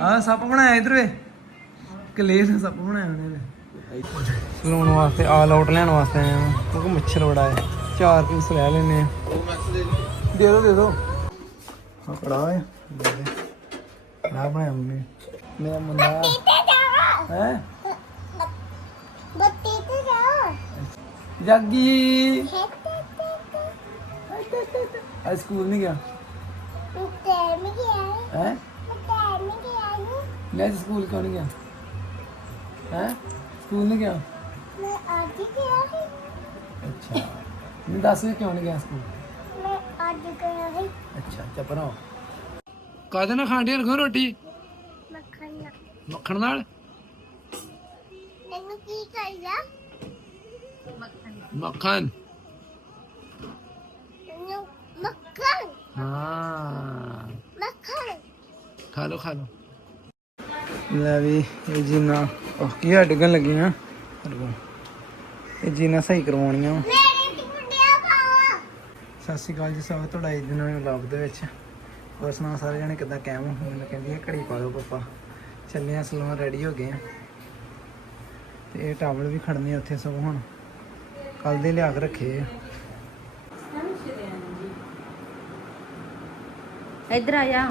ਆ ਸੱਪ ਬਣਾਇਆ ਇਧਰ ਵੇ। ਕਲੇਸ਼ ਸੱਪ ਬਣਾਇਆ ਉਹਨੇ ਵੇ। ਸਲੂਨ ਵਾਸਤੇ ਆਲ ਆਊਟ ਲੈਣ ਵਾਸਤੇ ਆਏ ਹਾਂ ਕਿਉਂਕਿ ਮੱਛਰ ਬੜਾ ਹੈ। ਚਾਰ ਪੀਸ ਲੈ ਲੈਨੇ ਆ। ਦੇ ਦੋ ਦੇ ਦੋ। ਹਾਂ ਕੜਾ ਹੈ ਦੇ ਬਣਾਇਆ ਮੰਮੀ। ਮੇਰਾ ਮੁੰਡਾ। ਹੈ? ਬੱਤੀ ਤੇ ਜਾ ਜਾਗੀ। ਅੱਜ ਸਕੂਲ ਨਹੀਂ ਗਿਆ। ਤੇ ਮੈਂ ਗਿਆ। ਹੈ? ਮੈਂ ਗਿਆ ਮੈਂ ਅੱਜ ਸਕੂਲ ਕਿਉਂ ਨਹੀਂ ਗਿਆ? ਹੈ? ਸਕੂਲ ਨਹੀਂ ਗਿਆ? ਮੈਂ ਅੱਜ ਗਿਆ ਸੀ। ਅੱਛਾ। ਮੈਨੂੰ ਦੱਸ ਵੀ ਕਿਉਂ ਨਹੀਂ ਗਿਆ ਸਕੂਲ? ਮੈਂ ਅੱਜ ਗਿਆ ਸੀ। ਅੱਛਾ ਚੱਪ ਰਹਾ ਕਾਹਦੇ ਨਾਲ ਖਾਂਦੇ ਰਖੋ ਰੋਟੀ? ਮੱਖਣ ਨਾਲ। ਮੱਖਣ ਨਾਲ? ਇਹਨੂੰ ਕੀ ਕਰਿਆ ਮੱਖਣ। ਇਹਨੂੰ ਮੱਖਣ? ਹਾਂ। ਮੱਖਣ ਖਾ ਲੋ ਖਾ ਲੋ ਲੈ ਵੀ ਇਹ ਜੀਨਾ ਉਹ ਕੀ ਆ ਡਿੱਗਣ ਲੱਗੀ ਨਾ ਇਹ ਜੀਨਾ ਸਹੀ ਕਰਵਾਉਣੀਆਂ। ਸਤਿ ਸ਼੍ਰੀ ਅਕਾਲ ਜੀ ਸਵਾਗਤ ਤੁਹਾਡਾ ਇਸ ਦਿਨ ਨਵੇਂ ਵਲੌਗ ਦੇ ਵਿੱਚ। ਹੋਰ ਸੁਣਾਓ ਸਾਰੇ ਜਣੇ ਕਿੱਦਾਂ ਕਾਇਮ ਹੋ ਮੈਨੂੰ ਕਹਿੰਦੀ ਹੈ ਘੜੀ ਪਾ ਦਿਓ ਪਾਪਾ। ਚੱਲੇ ਆ ਸਲੂਨ ਰੈਡੀ ਹੋ ਗਏ ਆ। ਤੇ ਇਹ ਟਾਵਲ ਵੀ ਖੜਨੇ ਆ ਉੱਥੇ ਸਭ ਹੁਣ। ਕੱਲ ਦੇ ਲਿਆ ਕੇ ਰੱਖੇ ਆ। ਇੱਧਰ ਆ ਜਾ।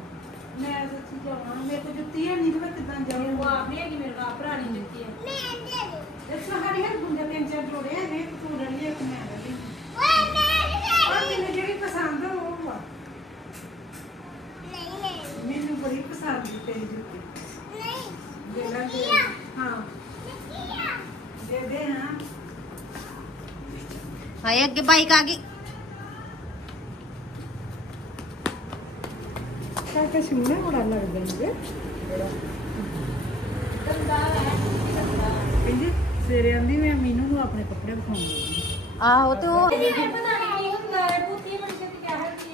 ਮੈਂ ਦੇ ਦੇ। ਓਏ ਮੈਂ ਦੇ ਮੈਨੂੰ ਜਿਹੜੀ ਪਸੰਦ ਆ ਉਹ ਵਾ ਨਹੀਂ ਨਹੀਂ। ਮੈਨੂੰ ਬੜੀ ਪਸੰਦ ਹੈ ਤੇਰੀ ਜੁੱਤੀ। ਨਹੀਂ ਦੇ ਲੈ ਦੇ ਹਾਂ। ਦੇ ਦੇ ਹਾਂ। ਹਾਏ ਅੱਗੇ ਬਾਈਕ ਆ ਗਈ। ਤਾਂ ਸੁਣਨੇ ਬੜਾ ਲੱਗਦਾ ਨੇ ਕਹਿੰਦੀ ਸਵੇਰੇ ਆਂਦੀ ਮੈਂ ਮੀਨੂ ਨੂੰ ਆਪਣੇ ਕੱਪੜੇ ਵਿਖਾਉਂਗੀ ਆਹੋ ਤੇ ਉਹ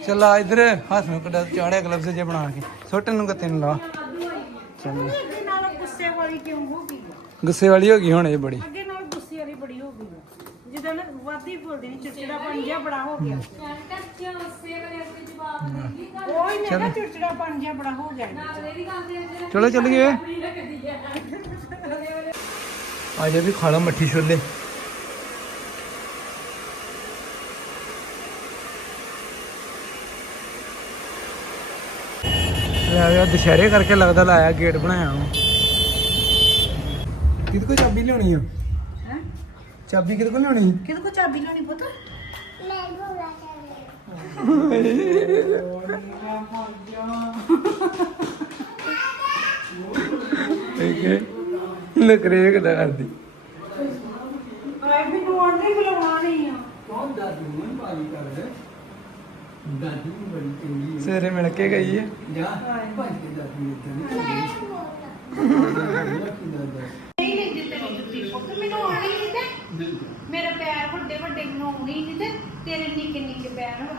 ਚੱਲ ਆ ਇਧਰ ਹੱਥ ਨੂੰ ਕੱਢ ਚਾੜਿਆ ਗਲਵਸ ਜੇ ਬਣਾ ਕੇ ਸੁੱਟ ਨੂੰ ਗੱਤੇ ਨੂੰ ਲਾ ਚੱਲ ਗੁੱਸੇ ਵਾਲੀ ਕਿਉਂ ਹੋ ਗਈ ਗੁੱਸੇ ਵਾਲੀ ਹੋ ਗਈ ਹੁਣ ਇਹ ਬੜੀ ਅੱਗੇ ਨਾਲ ਗੁੱਸੇ ਵਾਲੀ ਬੜੀ ਹੋ ਗਈ ਵਾਦੀ ਬੋਲਦੀ ਨਹੀਂ ਚਿੜਚਿੜਾ ਬਣ ਗਿਆ ਬੜਾ ਹੋ ਗਿਆ। ਉਹ ਹੀ ਮੈਂ ਕਿਹਾ ਚਿੜਚਿੜਾ ਬਣ ਗਿਆ ਬੜਾ ਹੋ ਗਿਆ। ਚਲੋ ਚੱਲੀਏ। ਆ ਜਾ ਵੀ ਖਾ ਲਾ ਮੱਠੀ ਛੋਲੇ। ਯਾਰ ਦੁਸ਼ਹਿਰੇ ਕਰਕੇ ਲੱਗਦਾ ਲਾਇਆ ਗੇਟ ਬਣਾਇਆ ਵਾ। ਕਿਹਦੇ ਕੋ ਚਾਬੀ ਲਿਆਉਣੀ ਆ? ਚਾਬੀ ਕਿਹਦੇ ਕੋ ਲਿਆਉਣੀ? ਕਿਹਦੇ ਕੋ ਚਾਬੀ ਲੈਣੀ ਪੁੱਤ? ਮੈਂ ਬੋਲਾ ਚਾਹੀਏ ਠੀਕ ਹੈ। ਨਕਰੇ ਕਿਦਾਂ ਕਰਦੀ। ਆਏ ਮੈਨੂੰ ਆਂਦੇ ਬੁਲਾਉਣਾ ਨਹੀਂ ਆ। ਕੌਣ ਦਾਦੀ ਨੂੰ? ਪਾਲੀ ਕਰ ਦਾਦੀ ਨੂੰ ਬੜੀ ਚੰਗੀ ਸਵੇਰੇ ਮਿਲ ਕੇ ਗਈ ਹੈ ਜਾ। ਭੱਜ ਕੇ ਦਾਦੀ ਨੂੰ ਨਹੀਂ। ਲੈਂਦੀ ਤੇਰੀ ਜੁੱਤੀ ਪੁੱਤ ਮੈਨੂੰ ਆਣੀ ਤੇ ਮੇਰੇ ਪੈਰ ਵੱਡੇ ਵੱਡੇ ਨੂੰ ਆਉਣੀ ਨਹੀਂ ਤੇ ਤੇਰੇ ਨਿੱਕੇ ਨਿੱਕੇ ਪੈਰ ਵਾ।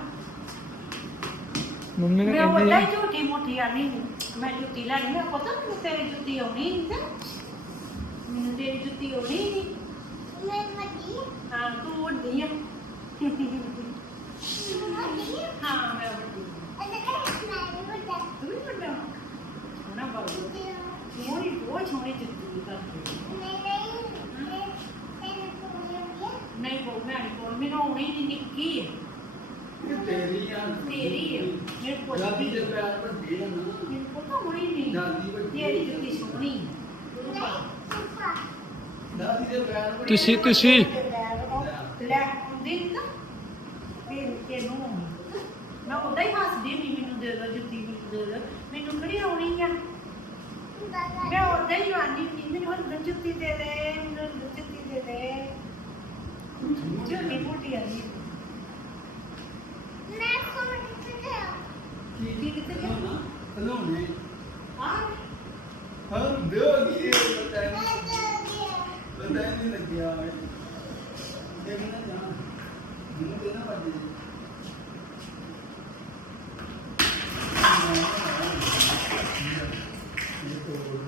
ਮੰਮੀ ਨੇ ਮੈਂ ਕਹਿੰਦੀ ਵੱਡਾ ਆ, ਹੀ ਝੂਠੀ ਮੋਟੀ ਆਣੀ ਨਹੀਂ ਮੈਂ ਜੁੱਤੀ ਲੈਣੀ ਮੈਂ ਪਤਾ ਮੈਨੂੰ ਤੇਰੀ ਜੁੱਤੀ ਆਉਣੀ ਨਹੀਂ ਤੇ ਮੈਨੂੰ ਤੇਰੀ ਜੁੱਤੀ ਆਉਣੀ ਨਹੀਂ ਮੈਂ ਵੱਡੀ ਹਾਂ ਤੂੰ ਵੱਡੀ ਆ। ਵੱਡੀ ਹਾਂ ਮੈਂ ਵੱਡੀ ਅਜੇ ਕਿ ਮੈਂ ਵੱਡਾ ਤੂੰ ਵੀ। ਵੱਡਾ ਨਾ ਬਾਬੂ ਸੋਹਣੀ ਬਹੁਤ ਸੋਹਣੀ ਜੁੱਤੀ ਕਰਦੀ ਨਹੀਂ ਨਹੀਂ ਨਹੀਂ ਬਹੁ ਮੈਂ ਨਹੀਂ ਕੋਲ ਮੈਨੂੰ ਆਉਣੀ ਨਹੀਂ ਨਿੱਕੀ ਹੈ ਤੇਰੀ ਆ। ਤੇਰੀ ਹੈ ਮੇਰੇ ਕੋਲ ਦਾਦੀ ਦੇ ਪੈਰ ਵੱਡੇ ਆ ਨਾ। ਮੈਨੂੰ ਪਤਾ ਹੋਣੀ ਨਹੀਂ ਦਾਦੀ ਵੱਡੀ ਤੇਰੀ ਜੁੱਤੀ ਸੋਹਣੀ ਹੈ। ਨਹੀਂ ਸੁਪਾ ਦਾਦੀ ਦੇ ਪੈਰ ਵੱਡੇ ਤੁਸੀਂ ਤੁਸੀਂ। ਲੈ ਹੁੰਦੀ ਨੀ ਨਾ। ਫਿਰ ਤੈਨੂੰ ਮੈਂ ਉਦਾਂ ਹੀ ਹੱਸਦੀ ਨਹੀਂ ਮੈਨੂੰ ਦੇ ਦੋ ਜੁੱਤੀ ਮੈਨੂੰ ਦੇ ਦੋ। ਮੈਨੂੰ ਕਿਹੜੀ ਆਉਣੀ ਆ? ਮੈਂ ਉਦਾਂ ਹੀ ਨਹੀਂ ਮੈਨੂੰ ਹੁਣ ਜੁੱਤੀ ਦੇ ਦੇ। ਜੁੱਤੀ ਮੋਟੀ ਆ ਜੀ ਮੈਂ ਕੋਲ ਕਿੱਥੇ ਆ ਕੀ ਕਿਤੇ ਗਿਆ ਹਲੋਣੇ ਆ ਹਾਂ। ਦਿਓ ਕੀ ਪਤਾ ਮੈਂ ਨਹੀਂ ਪਤਾ ਨਹੀਂ ਲੱਗਿਆ ਦੇਖਣਾ ਜਾਣਾ ਖਲਾਰ ਤੇ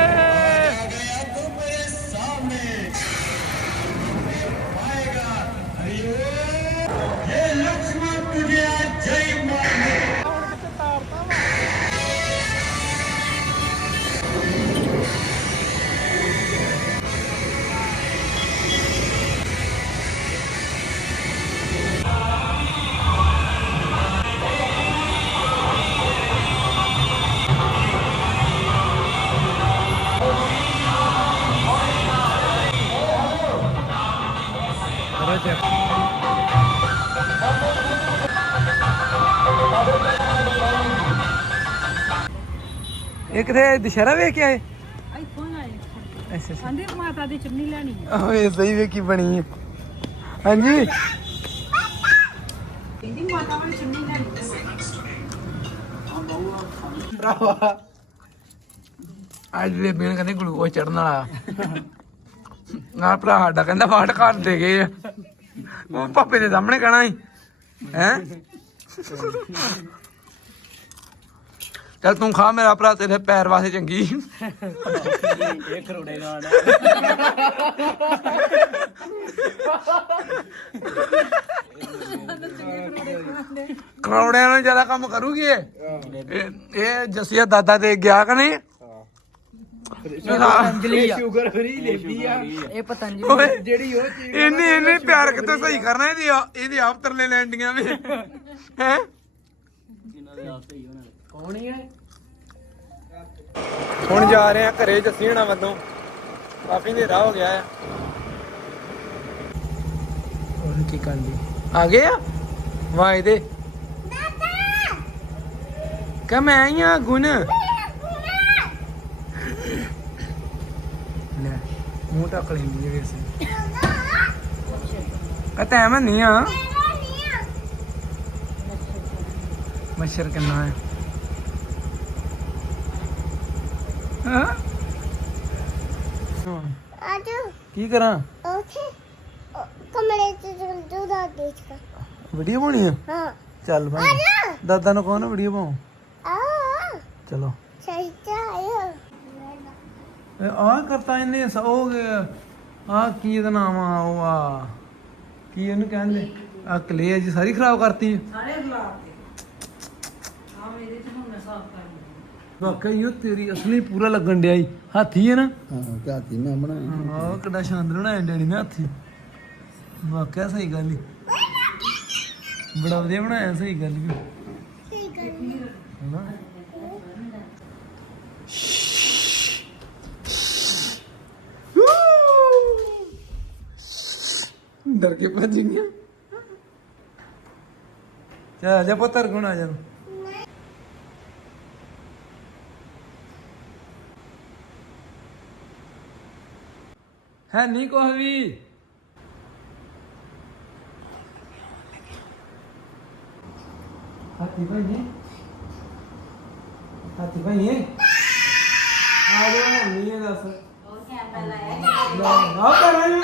Portugal, J. Mark. ਇਹ ਕਿਥੇ ਦੁਸ਼ਹਿਰਾ ਵੇਖ ਕੇ ਆਏ? ਇੱਥੋਂ ਆਏ ਅੱਛਾ ਅੱਛਾ। ਆਂਦੇ ਮਾਤਾ ਦੀ ਚੁੰਨੀ ਲੈਣੀ ਹੈ ਓਏ ਸਹੀ ਵੇਖੀ ਬਣੀ ਹੈ ਹਾਂਜੀ। ਕਹਿੰਦੀ ਮਾਤਾ ਵਾਲੀ ਚੁੰਨੀ ਲੈਣੀ ਭਰਾਵਾ। ਅੱਜ ਦੇ ਬੇਨ ਕਹਿੰਦੇ ਗਲੂਕੋਜ਼ ਚੜਨ ਵਾਲਾ। ਨਾ ਭਰਾ ਸਾਡਾ ਕਹਿੰਦਾ ਵਾਟ ਘਰ ਦੇ ਗਏ ਉਹ ਪਾਪੇ ਦੇ ਸਾਹਮਣੇ ਕਹਿਣਾ ਸੀ ਹੈ? ਚੱਲ ਤੂੰ ਖਾ ਮੇਰਾ ਭਰਾ ਤੇਰੇ ਪੈਰ ਵਾਸਤੇ ਚੰਗੀ। ਇਹ ਕਰੋੜੇ ਗਾਣਾ ਕਰੌੜਿਆਂ ਨਾਲ ਜ਼ਿਆਦਾ ਕੰਮ ਕਰੂਗੀ ਇਹ? ਇਹ- ਇਹ ਜਸੀਆ ਦਾਦਾ ਦੇ ਗਿਆ ਕਿ ਨਹੀਂ? ਇਹ ਸ਼ੂਗਰ ਫਰੀ ਲੈਂਦੀ ਆ। ਇਹ ਪਤੰਜਲੀ ਓਏ ਜਿਹੜੀ ਉਹ ਚੀਜ਼ ਇੰਨੇ ਇੰਨੇ ਪਿਆਰ ਕਿਤੇ ਸਹੀ ਕਰਨਾ ਇਹਦੀ ਆ- ਇਹਦੀ ਆਪ ਤਰਲੇ ਲੈਂਡੀਆਂ ਵੀ। ਹੈ? ਹੋਣਾ ਕੌਣ ਹੀ ਹੈ ਹੁਣ ਜਾ ਰਹੇ ਆ ਘਰੇ ਜੱਸੀ ਹਣਾ ਵੱਲੋਂ। ਕਾਫੀ ਹਨੇਰਾ ਹੋ ਗਿਆ ਆ। ਉਹ ਕੀ ਕਰਦੀ ਆ ਗਏ ਆ? ਵਾਹ ਇਹਦੇ। ਕਹ ਮੈਂ ਆਈ ਆ ਗੁਣ। ਲੈ ਮੂੰਹ ਟੱਕ ਲੈਂਦੀ ਹੈ ਵੈਸੇ। ਕਹਤਾ ਮੈਂ ਨਹੀਂ ਆ। ਮੱਛਰ ਕਿੰਨਾ ਹੈ? ਹਾਂ? ਆਜੋ। ਕੀ ਕਰਾਂ? ਉੱਥੇ ਉਹ ਕਮਰੇ ਚ ਜੰਦੂ ਦਾ ਦੇਖ ਵੀਡੀਓ ਪਾਉਣੀ ਆ? ਹਾਂ। ਚੱਲ ਆਜਾ ਦਾਦਾ ਨੂੰ ਕਹੋ ਵੀਡੀਓ ਪਾਉ ਆ। ਚਲੋ। ਸਹੀ ਚਾਹੀਏ ਆ ਕਰਤਾ ਇਹਨੇ ਸ- ਉਹ ਆ ਕੀ ਇਹਦਾ ਨਾਮ ਆ ਉਹ ਆ। ਕੀ ਇਹਨੂੰ ਕਹਿੰਦੇ? ਆ ਕਲੇ ਜੀ ਸਾਰੀ ਖਰਾਬ ਕਰਤੀ? ਸਾਰੇ ਗੁਲਾਬ ਵਾਕਈ ਉਹ ਤੇਰੀ ਅਸਲੀ ਪੂਰਾ ਲੱਗਣ ਡਿਆ ਈ। ਹਾਥੀ ਹੈ ਨਾ? ਹਾਂ ਕਾਤੀ ਮੈਂ ਬਣਾਇਆ ਆਹ ਕਿੱਡਾ ਸ਼ਾਨਦਾਰ ਬਣਾਇਆ ਡੈਡੀ ਨੇ ਹਾਥੀ। ਵਾਕਿਆ ਸਹੀ ਗੱਲ ਈ। ਬੜਾ ਵਧੀਆ ਬਣਾਇਆ ਸਹੀ ਗੱਲ ਈ। ਸਹੀ ਗੱਲ ਈ। ਡਰ ਕੇ ਭੱਜ ਗਿਆ ਚਾ ਜਾ ਪੁੱਤਰ ਗੁਣਾ ਜਾ ਹੈ ਨਹੀਂ ਕੁਛ ਵੀ। ਹਾਥੀ ਭਾਈ ਜੀ ਹਾਥੀ ਭਾਈ ਇਹ ਆ ਜਾ ਨਾ ਨਹੀਂ ਇਹ ਦੱਸ। ਉਹ ਕੈਮਰਾ ਲਾਇਆ। ਨਾ ਨਾ ਕਰ ਰਹੀ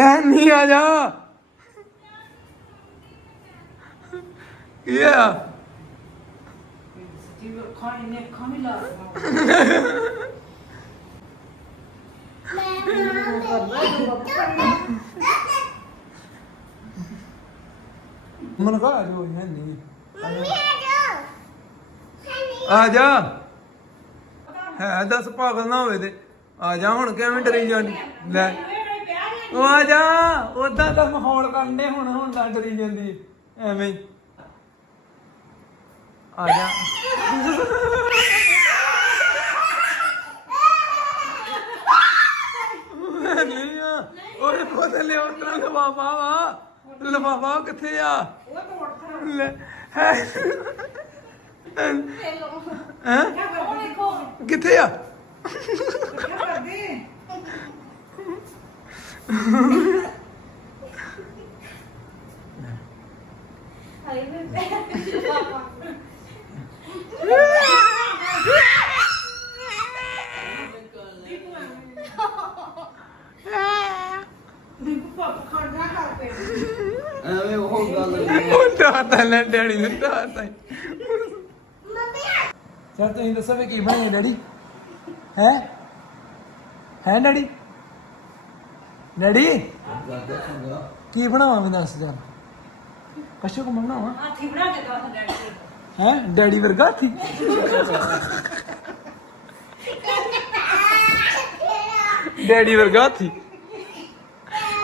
ਲੈ ਨਹੀਂ ਆ ਜਾ। ਕੀ ਆ? ਮਨ ਕਾ ਆ ਜੋ ਹੈ ਨਹੀਂ ਆ ਜਾ। ਹੈ, ਦੱਸ ਪਾਗਲ ਨਾ ਹੋਵੇ ਤੇ। ਆ ਜਾ ਹੁਣ, ਕਿਵੇਂ ਡਰੀ ਜਾਣੀ ਲੈ। ਉਹ ਆ ਜਾ ਉਦਾਂ ਤਾਂ ਮਾਹੌਲ ਕਰਨੇ ਹੁਣ ਹੁਣ ਤਾਂ ਡਰੀ ਜਾਂਦੀ। ਐਵੇਂ ਹੀ। ਆ ਜਾ। ਨਹੀਂ ਆ ਉਹਦੇ ਕੋਲ ਲਿਆ ਉਤਰਾ ਲਫਾਫਾ ਵਾ। ਲਫਾਫਾ ਕਿੱਥੇ ਆ? ਉਹ ਤੋੜ ਲੈ ਹੈ? ਹੈਂ? ਕਿੱਥੇ ਆ? ਕੀ ਕਰਦੇ? ਹਾਏ ਮੈਂ ਦੀਪ ਪਾਪ ਖਾਣਾ ਕਰ ਪੇ ਐਵੇਂ ਉਹ ਗੱਲ ਨਹੀਂ ਉਹ ਡਾਟਾ ਲੈ ਡੈਡੀ? ਨੇ ਦੱਸੋ ਕੀ ਬਣਾਵਾਂ ਮੈਂ ਦੱਸ ਜਰਾ ਕਸ਼ੋ ਕੋ ਬਣਾਵਾਂ? ਹਾਥੀ ਬਣਾ ਕੇ ਦੋ ਡੈਡੀ ਹੈ? ਡੈਡੀ ਵਰਗਾ ਹਾਥੀ? ਡੈਡੀ ਵਰਗਾ ਹਾਥੀ?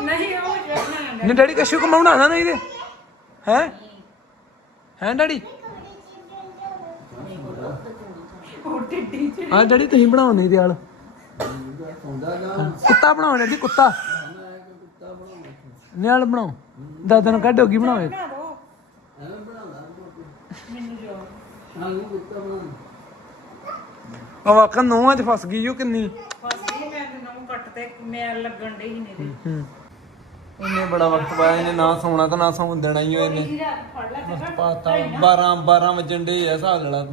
ਨਹੀਂ ਉਹ ਜਿਹੜਾ ਨਹੀਂ ਡੈਡੀ ਕਸ਼ੋ ਕੋ ਬਣਾਉਣਾ ਨਹੀਂ ਤੇ। ਹੈ? ਹੈ ਡੈਡੀ? ਉਹ ਟਿੱਡੀ ਚ। ਹਾਂ ਡੈਡੀ ਤੁਸੀਂ ਬਣਾਉਣ ਨਹੀਂ ਦਿਆਲ ਕੁੱਤਾ ਬਣਾਉਣੇ ਦੀ ਕੁੱਤਾ। ਨਿਆਲ ਬਣਾਓ। ਦਾਦਾ ਨੂੰ ਕੱਢ ਡੋਗੀ ਬਣਾਵੇ? ਬਣਾ ਦੋ ਮੈਨੂੰ ਜੋ ਉਹ ਵਾਕਨ ਨੂੰਹਾਂ ਚ ਫਸ ਗਈ ਉਹ ਕਿੰਨੀ। ਫਸ ਗਈ ਮੈਂ ਤੇ ਨਹੁੰ ਕੱਟ ਤੇ ਮੈਂ ਲੱਗਣ ਡਈ ਸੀ ਮੇਰੇ ਉਹਨੇ ਬੜਾ ਵਕਤ ਪਾਇਆ ਇਹਨੇ ਨਾ ਸੌਣਾ ਤਾਂ ਨਾ ਸੌਣ ਦੇਣਾ ਹੀ ਇਹਨੇ। ਲੈ ਤੇ ਪਾਤਾ 12 12 ਵਜਣ ਦੇ ਆ ਹਿਸਾਬ ਲੜਾ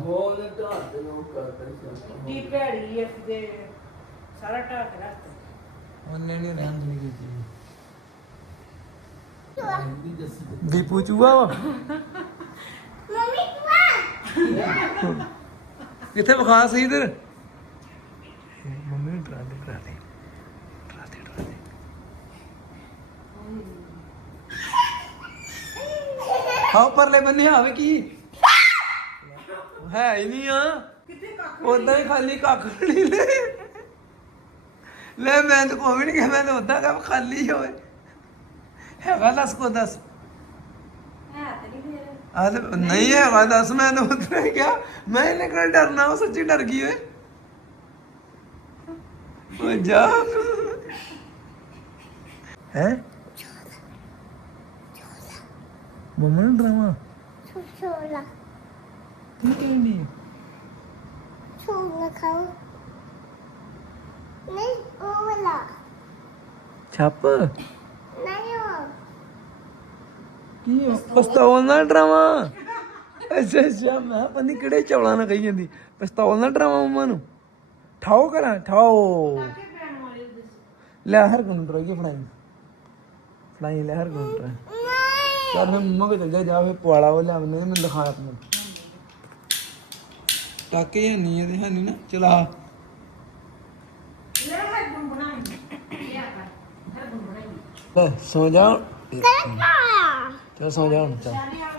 ਢਾਹ ਸਾਰਾ ਢਾਕ ਰੱਖ ਉਹਨੇ ਨਹੀਂ ਰਹਿਣ ਦੇਣੀ ਕੀਤੀ। ਸੀ ਜੱਸੀ ਦੀਪੂ ਚੂਹਾ ਵਾ? ਮੰਮੀ ਆ ਕਿੱਥੇ ਵਿਖਾ ਸਹੀ ਇਧਰ? ਮੰਮੀ ਨੂੰ ਡਰਾ ਦੇ ਡਰਾ ਦੇ। ਡਰਾ ਦੇ ਡਰਾ ਦੇ। ਹਾਂ ਪਰਲੇ ਬੰਨੇ ਆਵੇ ਕੀ? ਹੈ ਹੀ ਨਹੀਂ ਆ। ਕਿੱਥੇ ਕੱਖ ਉਦਾਂ ਹੀ ਖਾਲੀ ਕੱਖ ਨਹੀਂ ਲੈ। ਲੈ ਮੈਂ ਤਾਂ ਕੋਈ ਨਹੀਂ ਕਿਹਾ ਮੈਂ ਤਾਂ ਉਦਾਂ ਕਾ ਖਾਲੀ ਹੋਵੇ ਹੈਗਾ ਦੱਸ ਕੋ ਦੱਸ। ਹੈ ਤੇ ਨਹੀਂ ਫੇਰ। ਆ ਤੇ ਨਹੀਂ ਹੈਗਾ ਦੱਸ ਮੈਂ ਤਾਂ ਉਧਰ ਹੀ ਗਿਆ। ਮੈਂ ਇਹਨੇ ਕਿਹੜਾ ਡਰਨਾ ਉਹ ਸੱਚੀ ਡਰ ਗਈ ਓਏ। ਓ ਜਾ। ਹੈ? ਮੰਮਾ ਨੂੰ ਡਰਾਵਾ? ਛੋਲਾ। ਕੀ ਕਹਿੰਦੀ ਛੋਲਾ ਖਾਓ। ਨਹੀਂ। ਉਹ ਵਾਲਾ ਛੱਪ ਨਹੀਂ ਉਹ ਕੀ ਪਸਤੌਲ ਨਾਲ ਡਰਾਵਾ ਅੱਛਾ ਅੱਛਾ ਮੈਂ ਪੰਨੀ ਕਿਹੜੇ ਚੌਲਾਂ ਨਾਲ ਕਹੀ ਜਾਂਦੀ ਪਸਤੌਲ ਨਾਲ ਡਰਾਵਾ ਮੰਮਾ ਨੂੰ ਠਾਓ ਕਰਾਂ ਠਾਓ ਲੈ ਹਰ ਗੁਣ ਡਰਾਈਏ ਫੜਾਈ ਫੜਾਈ ਲੈ ਹਰ ਗੁਣ ਡਰਾ ਚੱਲ ਮੈਂ ਮੰਮਾ ਕੋ ਚੱਲ ਜਾ ਜਾ ਫੇ ਪਵਾਲਾ ਉਹ ਲਿਆਵਨੇ ਮੈਨੂੰ ਦਿਖਾ ਆਪਣਾ ਟਾਕੇ ਹੈ ਨਹੀਂ ਇਹਦੇ ਹੈ ਨਹੀਂ ਨਾ ਚਲਾ ਲੈ ਹੈ ਗੁੰਨ ਬਣਾਈ ਲਿਆ ਕਰ ਹੈ ਗੁੰਨ ਬਣਾਈ ਲੈ ਸੌ ਜਾ ਕਰਕਾ ਚਲ ਸੌ ਜਾ ਹੁਣ ਚੱਲ ਚਾਰੇ ਆ